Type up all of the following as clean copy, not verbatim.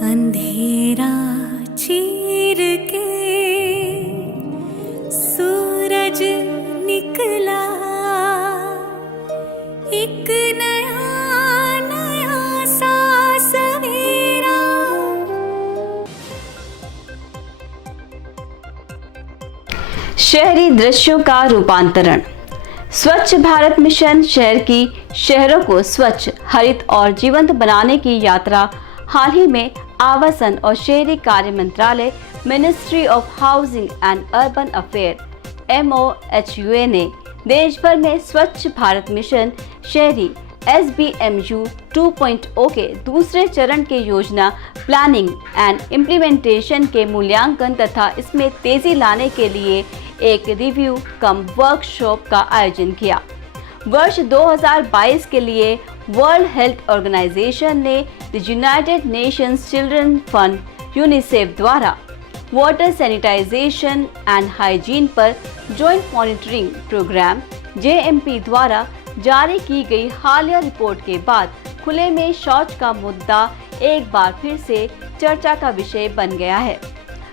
अंधेरा चीर के सूरज निकला, एक नया नया सा सवेरा। शहरी दृश्यों का रूपांतरण। स्वच्छ भारत मिशन शहर की शहरों को स्वच्छ, हरित और जीवंत बनाने की यात्रा हाल ही में आवासन और शहरी कार्य मंत्रालय, ministry of housing and urban affair MOHUA ने देश भर में स्वच्छ भारत मिशन शहरी SBMU 2.0 के दूसरे चरण के योजना प्लानिंग एंड इम्प्लीमेंटेशन के मूल्यांकन तथा इसमें तेजी लाने के लिए एक रिव्यू कम वर्कशॉप का आयोजन किया। वर्ष 2022 के लिए वर्ल्ड हेल्थ ऑर्गेनाइजेशन ने the United Nations children fund UNICEF द्वारा वाटर सैनिटाइजेशन एंड हाइजीन पर जॉइंट मॉनिटरिंग प्रोग्राम JMP द्वारा जारी की गई हालिया रिपोर्ट के बाद खुले में शौच का मुद्दा एक बार फिर से चर्चा का विषय बन गया है।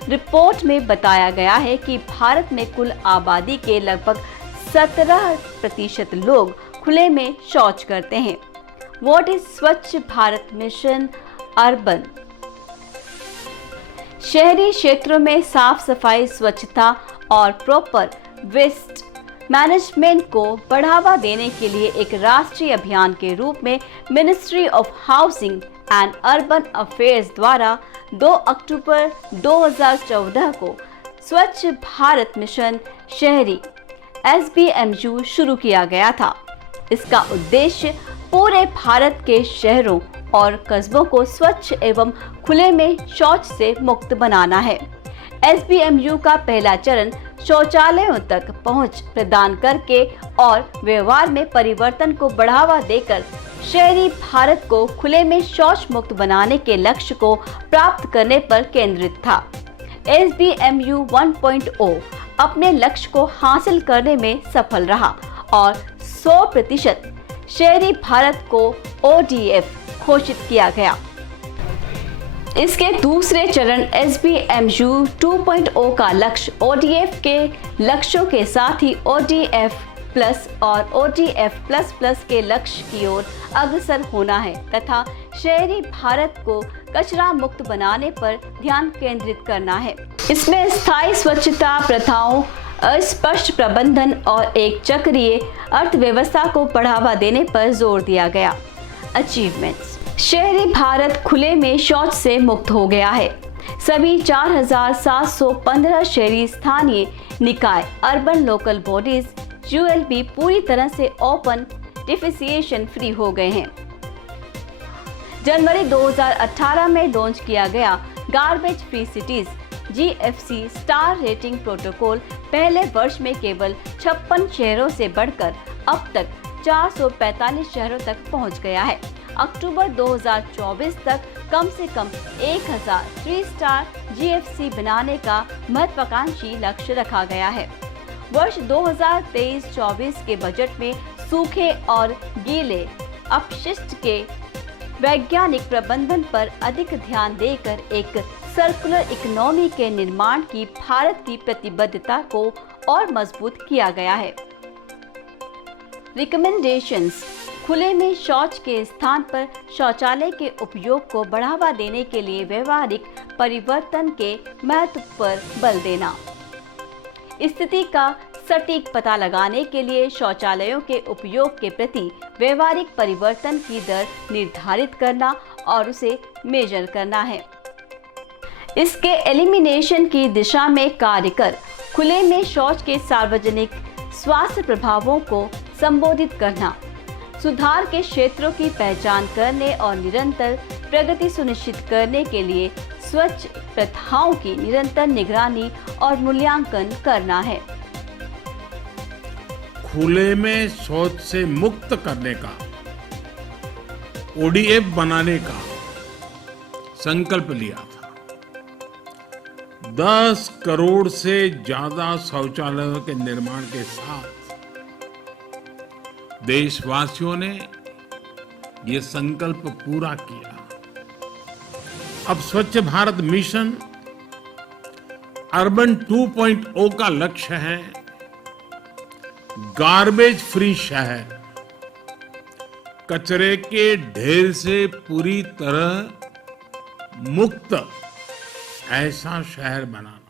रिपोर्ट में बताया गया है कि भारत में कुल आबादी के लगभग 17% लोग खुले में शौच करते हैं। व्हाट इज स्वच्छ भारत मिशन अर्बन? शहरी क्षेत्रों में साफ सफाई, स्वच्छता और प्रॉपर वेस्ट मैनेजमेंट को बढ़ावा देने के लिए एक राष्ट्रीय अभियान के रूप में ministry of housing and urban affairs द्वारा 2 अक्टूबर 2014 को स्वच्छ भारत मिशन शहरी SBMU शुरू किया गया था। इसका उद्देश्य पूरे भारत के शहरों और कस्बों को स्वच्छ एवं खुले में शौच से मुक्त बनाना है। SBMU का पहला चरण शौचालयों तक पहुंच प्रदान करके और व्यवहार में परिवर्तन को बढ़ावा देकर शहरी भारत को खुले में शौच मुक्त बनाने के लक्ष्य को प्राप्त करने पर केंद्रित था। SBMU 1.0 अपने लक्ष्य को हासिल करने में सफल रहा और 100% शहरी भारत को ODF घोषित किया गया। इसके दूसरे चरण SBMU 2.0 का लक्ष्य ODF के लक्ष्यों के साथ ही ODF प्लस और ODF प्लस प्लस के लक्ष्य की ओर अग्रसर होना है तथा शहरी भारत को कचरा मुक्त बनाने पर ध्यान केंद्रित करना है। इसमें स्थायी स्वच्छता प्रथाओं, अस्पष्ट प्रबंधन और एक चक्रीय अर्थव्यवस्था को बढ़ावा देने पर जोर दिया गया। अचीवमेंट्स। शहरी भारत खुले में शौच से मुक्त हो गया है। सभी 4715 शहरी स्थानीय निकाय अर्बन लोकल बॉडीज ULB पूरी तरह से ओपन डिफिसिएशन फ्री हो गए हैं। जनवरी 2018 में लॉन्च किया गया garbage free cities GFC star rating protocol पहले वर्ष में केवल 56 शहरों से बढ़कर अब तक 445 शहरों तक पहुंच गया है। अक्टूबर 2024 तक कम से कम 1000 3 स्टार GFC बनाने का महत्वाकांक्षी लक्ष्य रखा गया है। वर्ष 2023-24 के बजट में सूखे और गीले अपशिष्ट के वैज्ञानिक प्रबंधन पर अधिक ध्यान देकर एक सर्कुलर इकोनॉमी के निर्माण की भारत की प्रतिबद्धता को और मजबूत किया गया है। रिकमेंडेशंस। खुले में शौच के स्थान पर शौचालय के उपयोग को बढ़ावा देने के लिए व्यवहारिक परिवर्तन के महत्व पर बल देना। स्थिति का सटीक पता लगाने के लिए शौचालयों के उपयोग के प्रति व्यवहारिक परिवर्तन की दर निर्धारित करना और उसे मेजर करना है। इसके एलिमिनेशन की दिशा में कार्य कर खुले में शौच के सार्वजनिक स्वास्थ्य प्रभावों को संबोधित करना, सुधार के क्षेत्रों की पहचान करने और निरंतर प्रगति सुनिश्चित करने के लिए स्वच्छ प्रथाओं की निरंतर निगरानी और मूल्यांकन करना है। खुले में शौच से मुक्त करने का, ODF बनाने का संकल्प लिया था। 10 करोड़ से ज्यादा शौचालयों के निर्माण के साथ देशवासियों ने ये संकल्प पूरा किया। अब स्वच्छ भारत मिशन अर्बन 2.0 का लक्ष्य है गार्बेज फ्री शहर, कचरे के ढेर से पूरी तरह मुक्त ऐसा शहर बनाना।